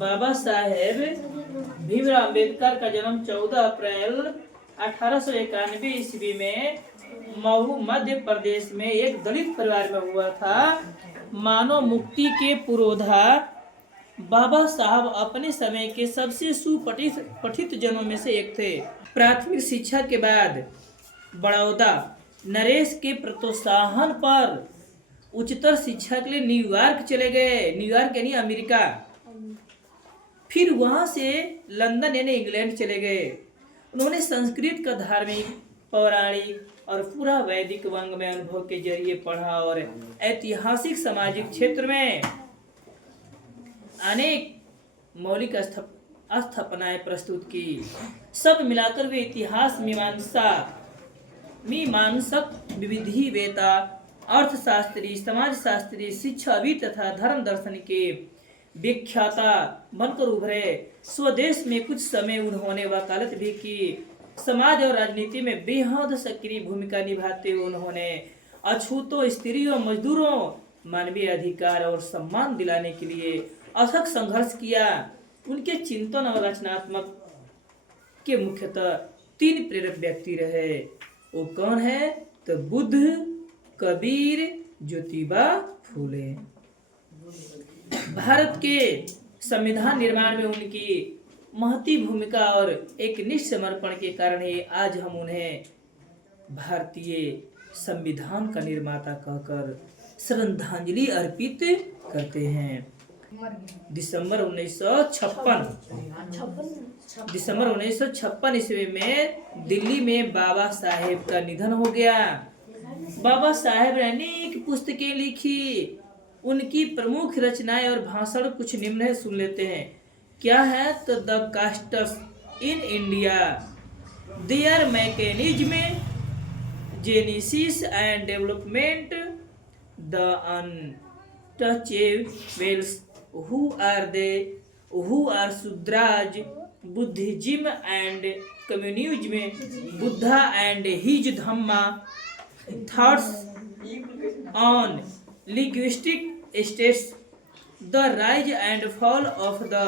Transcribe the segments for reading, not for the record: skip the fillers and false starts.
बाबा साहेब भीमराव अम्बेडकर का जन्म 14 अप्रैल 1891 ईस्वी में महू मध्य प्रदेश में एक दलित परिवार में हुआ था। मानव मुक्ति के पुरोधा बाबा साहब अपने समय के सबसे सुपठित जनों में से एक थे। प्राथमिक शिक्षा के बाद बड़ौदा नरेश के प्रोत्साहन पर उच्चतर शिक्षा के लिए न्यूयॉर्क चले गए। न्यूयॉर्क यानी अमेरिका। फिर वहां से लंदन यानी इंग्लैंड चले गए। उन्होंने संस्कृत का धार्मिक, पौराणिक और पूरा वैदिक वंग में अनुभव के जरिए पढ़ा और ऐतिहासिक सामाजिक क्षेत्र में अनेक मौलिक स्थापनाएं प्रस्तुत की। सब मिलाकर वे इतिहास मीमांसक, विविधिवेता, अर्थशास्त्री, समाजशास्त्री, शिक्षाविद तथा धर्म दर्शन के विख्याता बनकर उभरे। स्वदेश में कुछ समय उन्होंने वकालत भी की। समाज और राजनीति में बेहद सक्रिय भूमिका निभाते हुए उन्होंने अछूतों, स्त्रियों, मजदूरों मानवीय अधिकार और सम्मान दिलाने के लिए अथक संघर्ष किया। उनके चिंतन और रचनात्मक के मुख्यतः 3 प्रेरक व्यक्ति रहे। वो कौन है? तो बुद्ध, कबीर, ज्योतिबा फूले। भारत के संविधान निर्माण में उनकी महती भूमिका और एक निष्ठ समर्पण के कारण ही आज हम उन्हें भारतीय संविधान का निर्माता कहकर श्रद्धांजलि अर्पित करते हैं। दिसंबर 1956 ईस्वी में दिल्ली में बाबा साहेब का निधन हो गया। बाबा साहेब ने अनेक पुस्तकें लिखी। उनकी प्रमुख रचनाएं और भाषण कुछ निम्न है, सुन लेते हैं। क्या है? तो the castes in India, their mechanism, genesis and development, the untouchables, who are they, who are Shudras, Buddhism and communism, Buddha and his Dhamma, thoughts on linguistic states, the rise and fall of the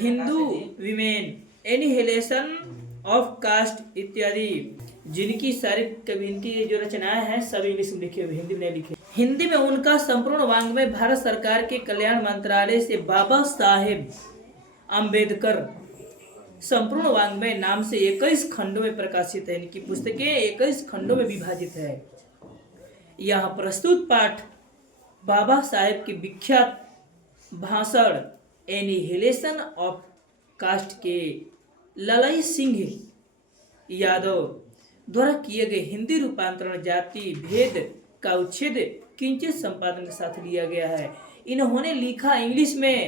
Hindu women, annihilation of caste इत्यादि। जिनकी सारी कवि इनकी जो रचनाएं हैं सब English में लिखे हुए, हिंदी में नहीं लिखे। हिंदी में उनका संपूर्ण वाङ्मय भारत सरकार के कल्याण मंत्रालय से बाबा साहेब अम्बेडकर संपूर्ण वाङ्मय नाम से 21 खंडों में प्रकाशित है। इनकी पुस्तकें 21 खंडों में विभाजित है। यह प्रस्तुत पाठ बाबा साहेब के विख्यात भाषण एनिहिलेशन ऑफ कास्ट के ललाई सिंह यादव द्वारा किए गए हिंदी रूपांतरण जाति भेद का उच्छेद किंचित संपादन के साथ लिया गया है। इन्होंने लिखा इंग्लिश में,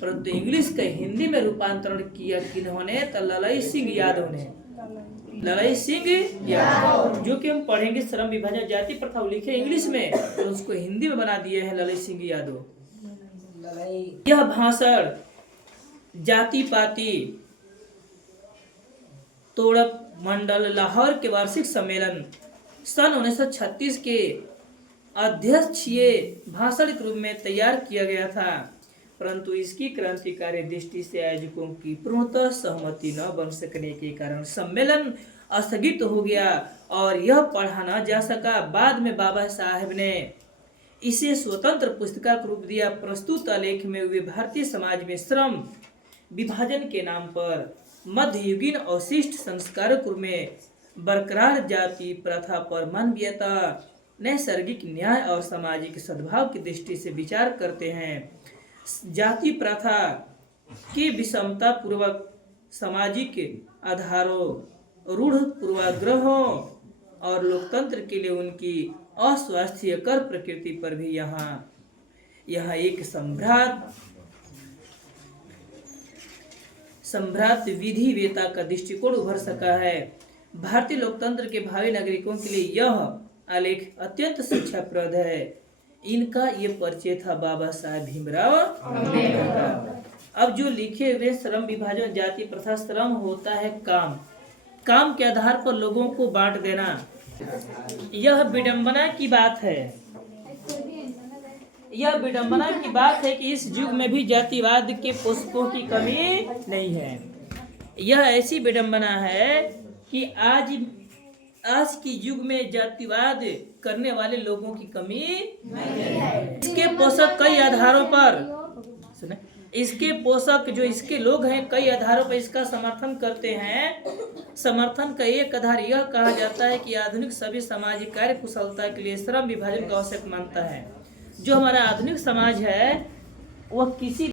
परंतु इंग्लिश का हिंदी में रूपांतरण किया किन्होंने? तो ललाई सिंह यादव ने। ललाई सिंह यादव, जो कि हम पढ़ेंगे श्रम विभाजन जाति प्रथा, लिखे इंग्लिश में तो उसको हिंदी में बना दिया है ललाई सिंह यादव। यह भाषण जाति पाति तोड़क मंडल लाहौर के वार्षिक सम्मेलन सन 1936 के अध्यक्षीय भाषण के रूप में तैयार किया गया था, परंतु इसकी क्रांतिकारी दृष्टि से आयोजकों की पूर्णतः सहमति न बन सकने के कारण सम्मेलन स्थगित हो गया और यह पढ़ा न जा सका। बाद में बाबा साहेब ने इसे स्वतंत्र पुस्तिका का रूप दिया। प्रस्तुत आलेख में वे भारतीय समाज में श्रम विभाजन के नाम पर मध्ययुगीन अवशिष्ट संस्कारक रूप में बरकरार जाति प्रथा पर मानवीयता, नैसर्गिक न्याय और सामाजिक सद्भाव की दृष्टि से विचार करते हैं। जाति प्रथा के विषमता पूर्वक सामाजिक आधारों, रूढ़ पूर्वाग्रहों और लोकतंत्र के लिए उनकी अस्वास्थ्यकर प्रकृति पर भी यहाँ एक संभ्रात विधिवेता का दृष्टिकोण उभर सका है। भारतीय लोकतंत्र के भावी नागरिकों के लिए यह आलेख अत्यंत शिक्षाप्रद है। इनका ये परिचय था बाबा साहेब भीमराव अम्बेडकर। अब जो लिखे हुए श्रम विभाजन जाति प्रथा, श्रम होता है काम के आधार पर लोगों को बांट देना। यह विडंबना की बात है यह विडंबना की बात है कि इस युग में भी जातिवाद के पोषकों की कमी नहीं है। यह ऐसी विडंबना है कि आज की युग में जातिवाद करने वाले लोगों की कमी नहीं है। इसके पोषक कई आधारों पर सुने, इसके पोषक जो इसके लोग हैं कई आधारों पर इसका समर्थन करते हैं। समर्थन का एक आधार यह कहा जाता है कि आधुनिक सभी सामाजिक कार्य कुशलता के लिए श्रम विभाजन का आवश्यक मानता है। जो हमारा आधुनिक समाज है वह किसी